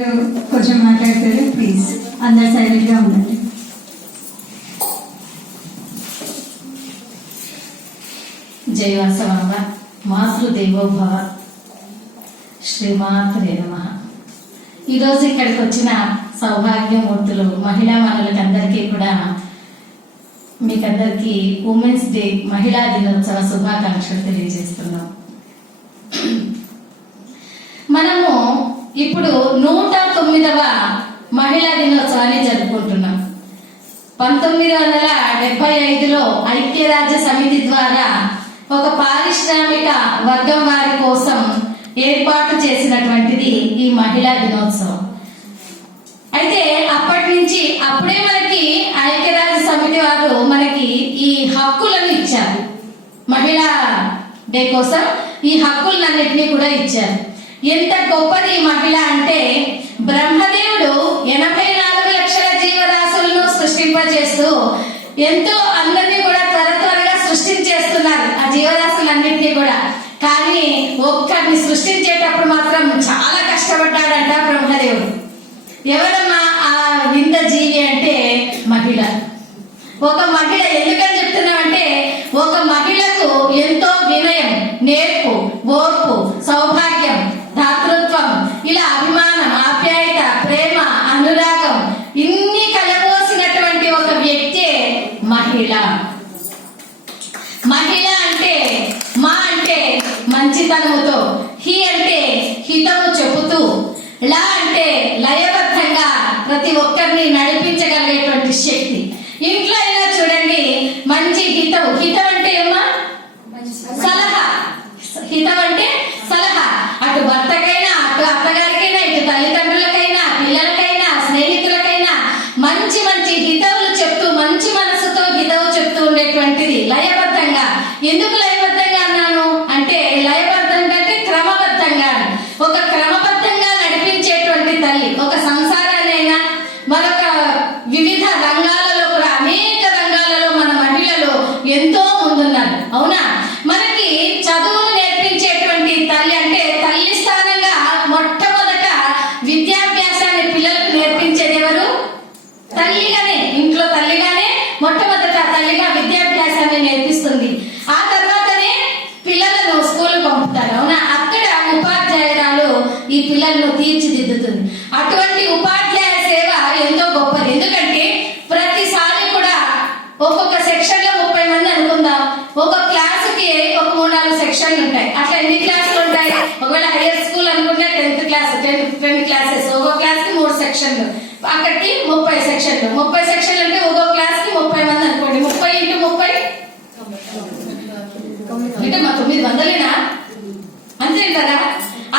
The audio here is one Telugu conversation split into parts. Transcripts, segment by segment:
కొంచెం మాట్లాడతారు ప్లీజ్, అందరు సైలెంట్ గా ఉండండి. జై వాసవాంబ, మాతృదేవోభవ, శ్రీమాత్రే నమః. ఈరోజు ఇక్కడికి వచ్చిన సౌభాగ్యమూర్తులు మహిళా మనులకు అందరికీ కూడా మీకందరికీ ఉమెన్స్ డే మహిళా దినోత్సవ శుభాకాంక్షలు తెలియజేస్తున్నాం. మనము ఇప్పుడు 109వ మహిళా దినోత్సవాన్ని జరుపుకుంటున్నాం. 1975లో ఐక్యరాజ్య సమితి ద్వారా ఒక పారిశ్రామిక వర్గం వారి కోసం ఏర్పాటు చేసినటువంటిది ఈ మహిళా దినోత్సవం. అయితే అప్పటి నుంచి అప్పుడే మనకి ఐక్యరాజ్య సమితి వారు మనకి ఈ హక్కులను ఇచ్చారు. మహిళా డే కోసం ఈ హక్కులన్నిటినీ కూడా ఇచ్చారు. ఎంత గొప్పది మహిళ అంటే, బ్రహ్మదేవుడు 84 లక్షల జీవరాశులను సృష్టింపజేస్తూ ఎంతో అందరినీ కూడా త్వరగా సృష్టించేస్తున్నారు ఆ జీవరాశులన్నింటినీ కూడా. కానీ ఒక్కరిని సృష్టించేటప్పుడు మాత్రం చాలా కష్టపడ్డాడంట బ్రహ్మదేవుడు. ఎవరమ్మా ఆ వింత జీవి అంటే మహిళ. ఒక మహిళ ఎందుకని చెప్తున్నామంటే, ఒక మహిళకు ఎంతో వినయం, నేర్పు, ఓర్పు, సౌభాగ్యం, దాతృత్వం, ఇలా అభిమానం, ఆప్యాయత, ప్రేమ, అనురాగం ఇన్ని కలబోసినటువంటి ఒక వ్యక్తే మహిళ. మహిళ అంటే మా అంటే మంచితనముతో, హి అంటే హితము చెబుతూ, లా అంటే లయబద్ధంగా ప్రతి ఒక్కరిని నడిపించగలిగేటువంటి శక్తి. ఇంట్లో అయినా చూడండి, మంచి హితం. హితం అంటే ఏమా? సలహా. హితం అంటే సలహా. అటు భర్తకైనా, అటు అత్తగారికైనా, ఇటు తల్లిదండ్రులకైనా, పిల్లలకైనా, స్నేహితులకైనా మంచి మంచి హితవులు చెప్తూ, మంచి మనసుతో హితవు చెప్తూ ఉండేటువంటిది లయబద్ధంగా. ఎందుకు లయబద్ధంగా అన్నాను అంటే, లయబద్ధంగా అంటే క్రమబద్ధంగా, ఒక క్రమబద్ధంగా నడిపించేటువంటి తల్లి. ఒక సంసారాన్నైనా మరొక వివిధ రంగాలలో కూడా, అనేక రంగాలలో మన మహిళలు ఎంతో ముందున్నారు. అవునా? మనకి చదువును నేర్పించేటువంటి తల్లి అంటే, తల్లి స్థానంగా మొట్టమొదట విద్యాభ్యాసాన్ని పిల్లలకు నేర్పించేది ఎవరు? తల్లిగానే. ఇంట్లో తల్లిగానే మొట్టమొదట తల్లిగా విద్యాభ్యాసాన్ని నేర్పిస్తుంది. ఆ తర్వాతనే పిల్లలను స్కూల్ పంపుతారు. అవునా? అక్కడ ఉపాధ్యాయురాలు ఈ పిల్లలను తీర్చిదిద్దుతుంది. అటువంటి ఉపాధ్యాయ సేవ ఎంతో గొప్పది. ఎందుకంటే ప్రతిసారి కూడా ఒక్కొక్క సెక్షన్ లో 30 మంది అనుకుందాం. ఒక క్లాసుకి ఒక 3-4 సెక్షన్లు ఉంటాయి. అట్లా ఎన్ని క్లాసులు ఉంటాయి? ఒకవేళ హైయర్ స్కూల్ అనుకుంటే 10th క్లాస్, 10 క్లాసెస్, ఒక్కో క్లాస్ కి 3 సెక్షన్లు, అక్కడికి 30 సెక్షన్లు. 30 సెక్షన్లు అంటే ఒక్కో క్లాస్ కి 30 మంది అనుకోండి. 30 × 30 అంటే మా 900 అంతేంటారా?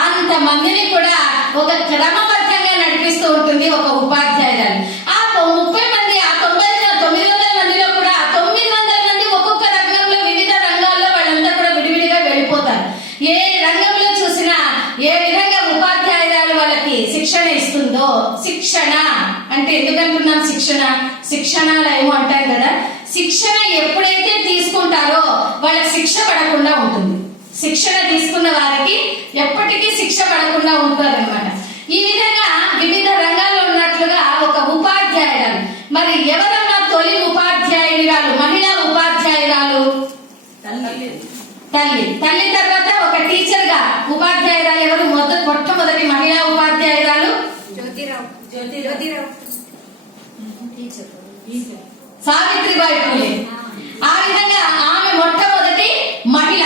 అంత మందిని కూడా ఒక క్రమబద్ధంగా నడిపిస్తూ ఉంటుంది ఒక ఉపాధ్యాయురాలు. ఆ 30 మంది, ఆ 900 మందిలో కూడా 900 మంది ఒక్కొక్క రంగంలో, వివిధ రంగాల్లో వాళ్ళంతా కూడా విడివిడిగా వెళ్ళిపోతారు. ఏ రంగంలో చూసినా ఏ విధంగా ఉపాధ్యాయురాలు వాళ్ళకి శిక్షణ ఇస్తుందో. శిక్షణ అంటే ఎందుకంటున్నాం? శిక్షణాలయము అంటారు కదా. శిక్షణ ఎప్పుడైతే తీసుకుంటారో వాళ్ళకి శిక్ష పడకుండా ఉంటుంది. శిక్షణ తీసుకున్న వారికి ఎప్పటికీ శిక్ష పడకుండా ఉంటారు అనమాట. ఈ విధంగా వివిధ రంగాల్లో ఉన్నట్లుగా ఒక ఉపాధ్యాయురాలు. మరి ఎవరన్నా తొలి ఉపాధ్యాయురాలు, మహిళా ఉపాధ్యాయురాలు? తల్లి. తల్లి తర్వాత ఒక టీచర్ గా ఉపాధ్యాయురాలు ఎవరు? మొట్టమొదటి మహిళా ఉపాధ్యాయురాలు సావిత్రిబాయి పూలే. ఆ విధంగా ఆమె మొట్టమొదటి మహిళ.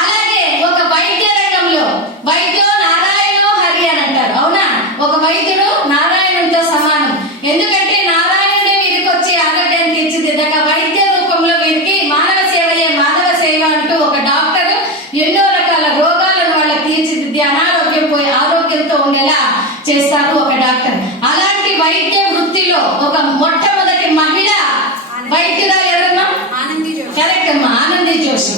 అలాగే ఒక వైద్య రంగంలో వైద్యో నారాయణో హరి అని అంటారు. అవునా? ఒక వైద్యుడు నారాయణుడితో సమానం. ఎందుకంటే నారాయణుడే వీరికి వచ్చి ఆరోగ్యాన్ని తీర్చిదిద్దక వైద్య రూపంలో వీరికి మానవ సేవయే మాధవ సేవ అంటూ ఒక డాక్టర్ ఎన్నో రకాల రోగాలను వాళ్ళకి తీర్చిదిద్ది అనారోగ్యం పోయి ఆరోగ్యంతో ఉండేలా చేస్తారు ఒక డాక్టర్. అలాంటి వైద్య వృత్తిలో ఒక మొట్టమొదటి మహిళ వైద్యురాలు ఎవరన్నా? కరెక్ట్ అమ్మా, ఆనంది జోషి.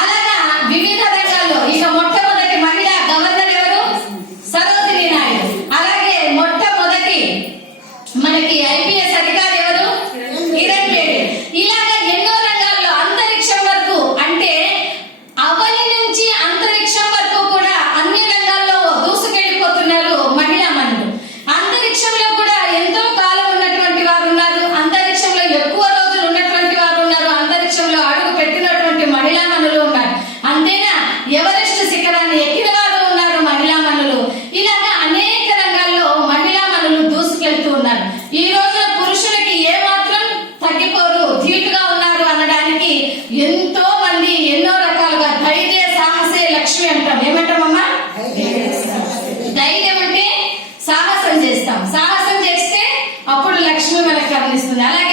అలాగా వివిధ రంగాల్లో ఇక మొట్టమొదటి మహిళ గవర్నర్ ఎవరు? సరోజినీ నాయుడు. అలాగే మొట్టమొదటి మనకి ఐపీఎస్ అధికారి ఎవరు? కిరణ్ బేడి. ఇలాగా ఎన్నో రంగాల్లో అంతరిక్షం వరకు, అంటే అవని నుంచి అంతరిక్షం వరకు కూడా అన్ని రంగాల్లో దూసుకెళ్లిపోతున్నారు మహిళా మనులు. పరిపాలిస్తుంది. అలాగే